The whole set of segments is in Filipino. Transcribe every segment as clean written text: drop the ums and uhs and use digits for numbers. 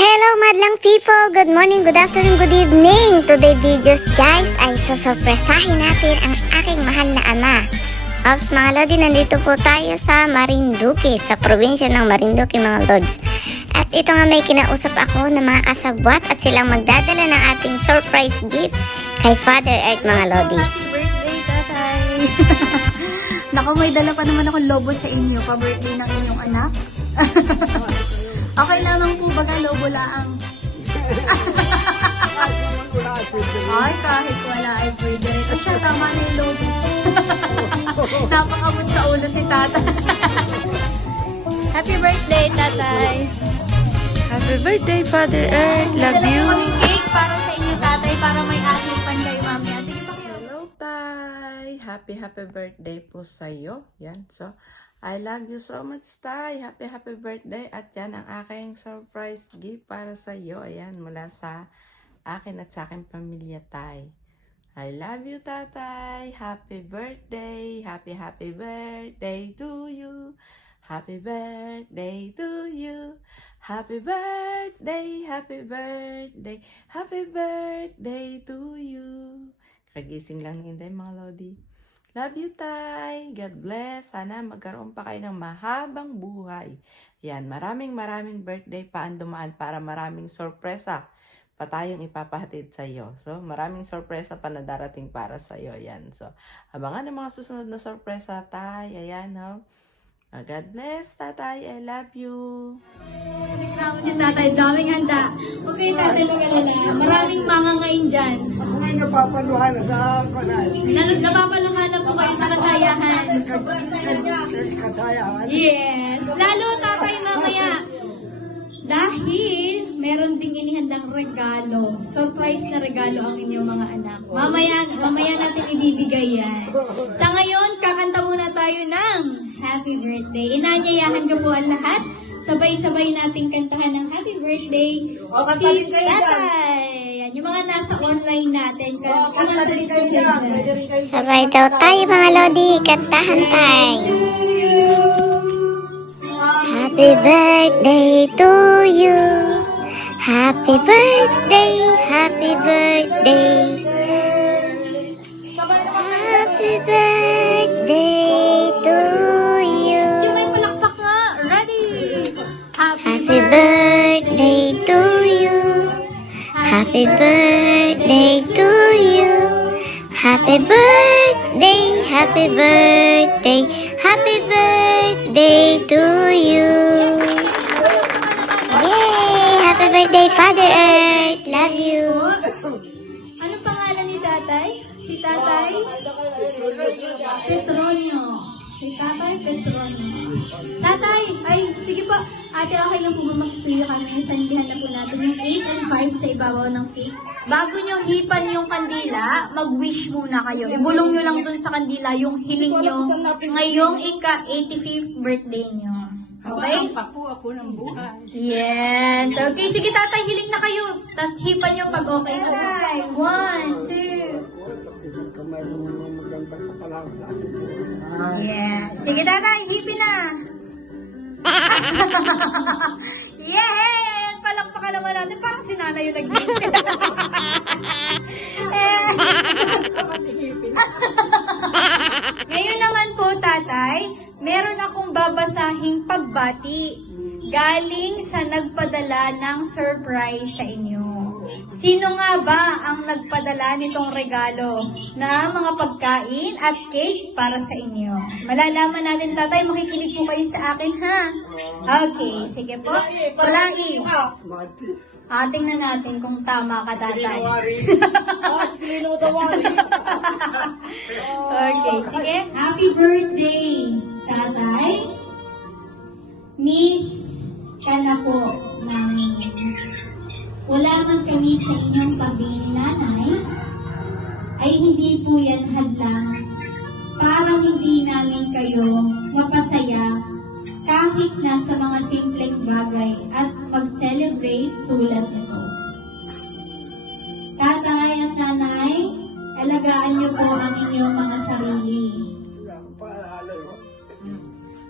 Hello madlang people! Good morning, good afternoon, good evening! Today videos guys ay susurpresahin natin ang aking mahal na ama. Ops mga lodi, nandito po tayo sa Marinduque, sa probinsya ng Marinduque mga lods. At ito nga may kinausap ako ng mga kasabwat at silang magdadala ng ating surprise gift kay Father Earth mga lodi. Happy birthday, tatay! Naku, may dala pa naman akong lobo sa inyo, pa-birthday ng inyong anak. Okay lamang po baga lobo laang. Ay, kahit wala ay pwede rin. Ay, siya, tama na yung lobo. Napakabot sa ulo si tatay. Happy birthday, tatay! Happy birthday, Father Earth. Love Dala you. ko kami cake para sa inyo, tatay, para may ating pan kayo, mami. Sige pa. Hello, Tay. Happy birthday po sa'yo. Yan. So, I love you so much, Tay. Happy birthday. At yan ang aking surprise gift para sa'yo. Ayan, mula sa akin at sa aking pamilya, Tay. I love you, Tatay. Happy birthday. Happy birthday to you. Happy birthday to you. Happy birthday, happy birthday to you. Kagising lang ni Inday mga lodi. Love you, Tay. God bless. Sana magkaroon pa kayo ng mahabang buhay. Yan, maraming birthday pa ang dumaan para maraming sorpresa pa tayong ipapahatid sa iyo. So, maraming sorpresa pa na darating para sa iyo. Yan. So, abangan ang mga susunod na sorpresa, Tay. Ayan, no? God bless, Tatay. I love you. Reklamo si tatay, daming handa. Okay, tatay, mag-alala. Maraming mga ngayon dyan. Ako ngayon napapaluhan na sa kanal. Napapaluhan na po kayo sa kasayahan. Kasayahan. Yes. Lalo, tatay, mamaya. Dahil meron ding inihandang regalo. Surprise na regalo ang inyong mga anak. Mamaya natin ibibigay yan. Sa ngayon, kakanta muna tayo ng Happy Birthday. Inanyayahan ko po ang lahat. Sabay-sabay nating kantahan ng Happy Birthday. Si Tatay. Yan, yung mga nasa online natin. Kung nasa YouTube yan. Sabay daw tayo mga lodi, kantahan tayo. Happy birthday to you. Happy birthday, happy birthday. Happy birthday to you. Yung may palakpak nga. Ready? Happy birthday to you. Happy birthday to you. Happy birthday, happy birthday, happy birthday to you. Yay! Happy birthday, Father Earth. Love you. Anong pangalan ni tatay? Si tatay? Petronio. Si tatay Petronio. Tatay, ay, sige po. Ate, okay lang po ba makisuyo kami? Sandihan na po natin yung 8 and 5 sa ibabaw ng cake. Bago nyo hipan yung kandila, mag-wish muna kayo. Ibulong nyo lang dun sa kandila yung hiling nyo ngayong ika-85th birthday nyo. Okay? Papo ako ng buhay. Yes. Okay, sige tatay, hiling na kayo. Tapos hipan nyo pag okay na. 1, 2. Yes. Sige tatay, hipin na. Yes! Palakpakan naman natin. Parang si nanay yung nag-hipin. Ngayon naman po tatay, meron akong babasahing pagbati galing sa nagpadala ng surprise sa inyo. Sino nga ba ang nagpadala nitong regalo na mga pagkain at cake para sa inyo? Malalaman natin, tatay. Makikinig po kayo sa akin, ha? Okay, sige po. Palagi. Tingnan natin kung tama ka, tatay. Okay, sige. Happy birthday, tatay. Miss ka na po namin. Wala man kami sa inyong tabi ni nanay, ay hindi po yan hadlang para hindi namin kayo mapasaya kahit na sa mga simpleng bagay at mag-celebrate tulad nito. Tatay at nanay, alagaan niyo po ang inyong mga sarili.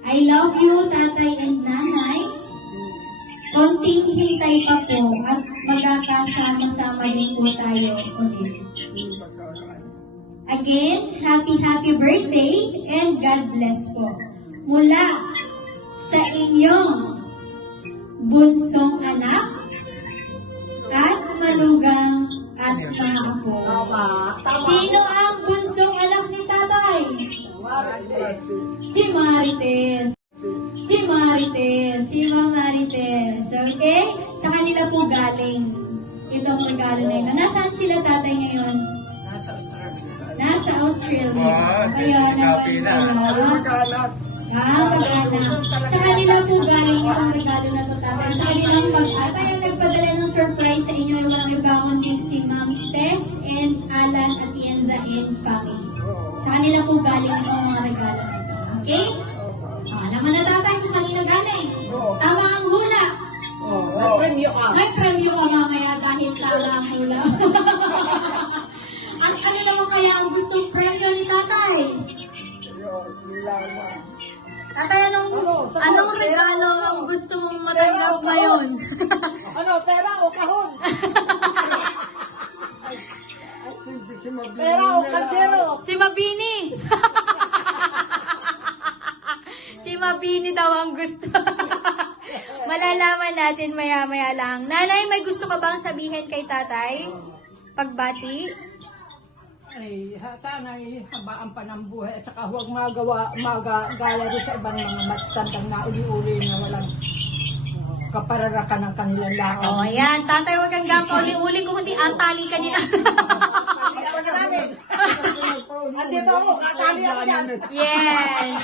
I love you, tatay and nanay. konting hintay pa po at magkakasama-sama din po tayo ulit. Again, happy birthday and God bless po. Mula sa inyong bunsong anak at malugang at mga apo. Sino ang bunsong anak ni tatay? Si Marites. Si Marites. Si Ma'am Marites. Okay? Sa kanila po galing itong regalo na ito. Nasaan sila tatay ngayon? Nasa Australia. Kaya naman pala. Mag-anak. Sa kanila po galing itong regalo na ito tatay. Sa kanilang mag-atay ang nagpadala ng surprise sa inyo ay walang iba kundi si Ma'am Tess and Alan Atienza and family. Sa kanila po galing itong mga regalo na ito. Okay? Alam mo na tatay kung kanino galing. Tama ang hula. May premyo ka mamaya dahil tama ang hula. At ano naman kaya ang gustong premyo ni tatay? Tatay, anong regalo ang gusto mong matanggap ngayon? Pera o kahon? Pera o kaldero? Si Mabini! Si Mabini daw ang gusto. Malalaman natin maya-maya lang. Nanay, may gusto ka bang sabihin kay tatay? Pagbati? Ay, sana'y habaan pa ng buhay at saka huwag magagaya rin sa ibang mga matandang na uli-uli na walang kapararakan ng kanilang lakad. Oh, ayan. Tatay, huwag kang gapa uli-uli kung hindi atali ka nila. Andito ako, katali ako dyan. Yes.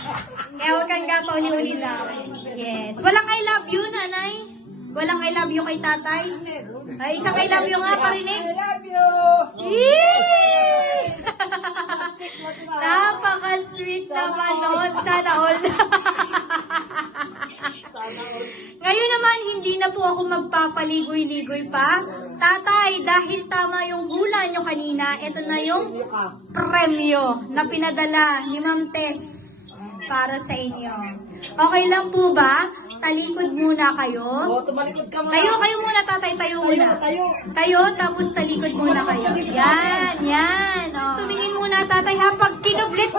Kaya huwag kang gapa uli-uli daw. Yes. Walang I love you, nanay? Walang I love you kay tatay? Ay, isang I love you nga parinig. I love you! Yay! Napaka-sweet naman nun. Sana all. Ngayon naman, hindi na po ako magpapaligoy-ligoy pa. Tatay, dahil tama yung hula nyo kanina, ito na yung premyo na pinadala ni Ma'am Tess para sa inyo. Okay lang po ba? Talikod muna kayo. Tumalikod ka mga. Kayo muna tatay, tayo muna. Tayo, tapos talikod muna kayo. Yan. Oh. Tumingin muna tatay ha, pag kinublit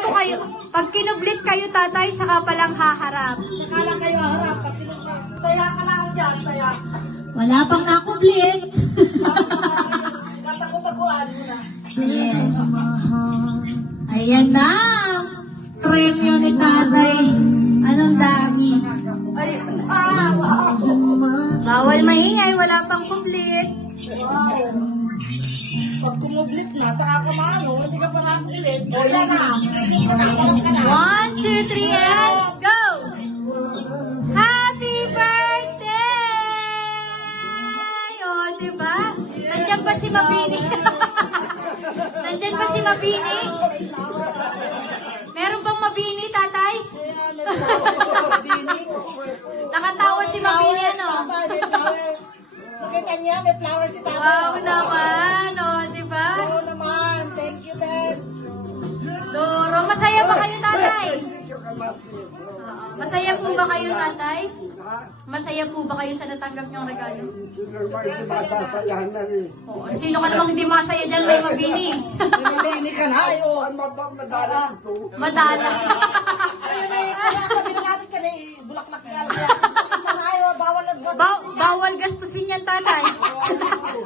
kayo tatay, saka palang haharap. Kala kayo harap. Taya ka lang dyan, taya. Wala pang nakublit. Katakot-takuan mo na. Yes. Ayan na. Premyo ni tatay. Anong dami? Ayun na, wow. Bawal maingay, wala pang kublit. Wow. Pag kumublit na, saka ka maano, hindi ka pa nakulit. O yan na. Kublit ka na, walang ka na. 1, 2, 3, and go! Happy birthday! O, diba? Nandiyan pa si Mabini. Nandiyan pa si Mabini. Meron bang Mabini, tatay? Nakatawa si Mabini, ano? Nakita niya, may flower si tatay. Wow naman, o, diba? Oo naman, thank you, Dad. Doro, masaya ba kayo, tatay? Masaya po ba kayo, tatay? Masaya po ba kayo sa natanggap niyong regalo? Masasayahan na rin. Oo, sino ka namang hindi masaya dyan, may Mabini? Hindi ka na, ayo. Ang madala ito. Madala. Ayun na, sabihin natin ka na, bulaklak ka. Ito na, ayo, bawal ang Bawal gastusin yan, tatay.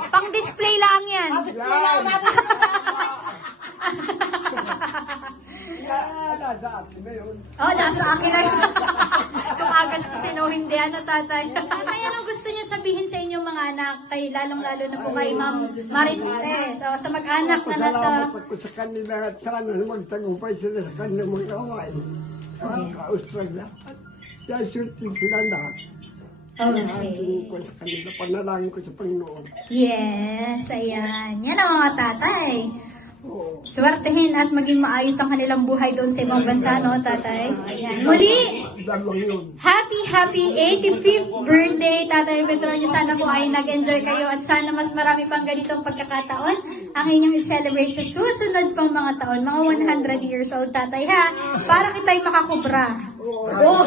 Pang-display lang yan. Kailangan natin. Nasa akin na yun. Oh, nasa akin na yun. Kung agastusin o hindi, ano, tatay? Tatay, anong gusto niyo sabihin sa inyong mga anak? Tay, lalong-lalo na po kay Ma'am Marites. So, sa mag-anak na nasa... Salamat ako sa kanila at sana magtagumpay sila sa kanilang mga gawain. Sa Australia. At siya-shooting sila lahat. Ang ko sa kanila, panalangin ko sa Panginoon. Yes, ayan. Yan ang mga tatay. Oo. Swertehin at maging maayos ang kanilang buhay doon sa ibang bansa, no, tatay? Ayan. Muli, Dalawang yun. happy 85th birthday, Tatay Petronio. Sana po ay nag-enjoy kayo at sana mas marami pang ganitong pagkakataon ang inyong i-celebrate sa susunod pang mga taon, mga 100 years old, tatay, ha? Para kita'y makakubra. Oo.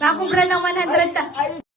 Makumbra ng 100,000.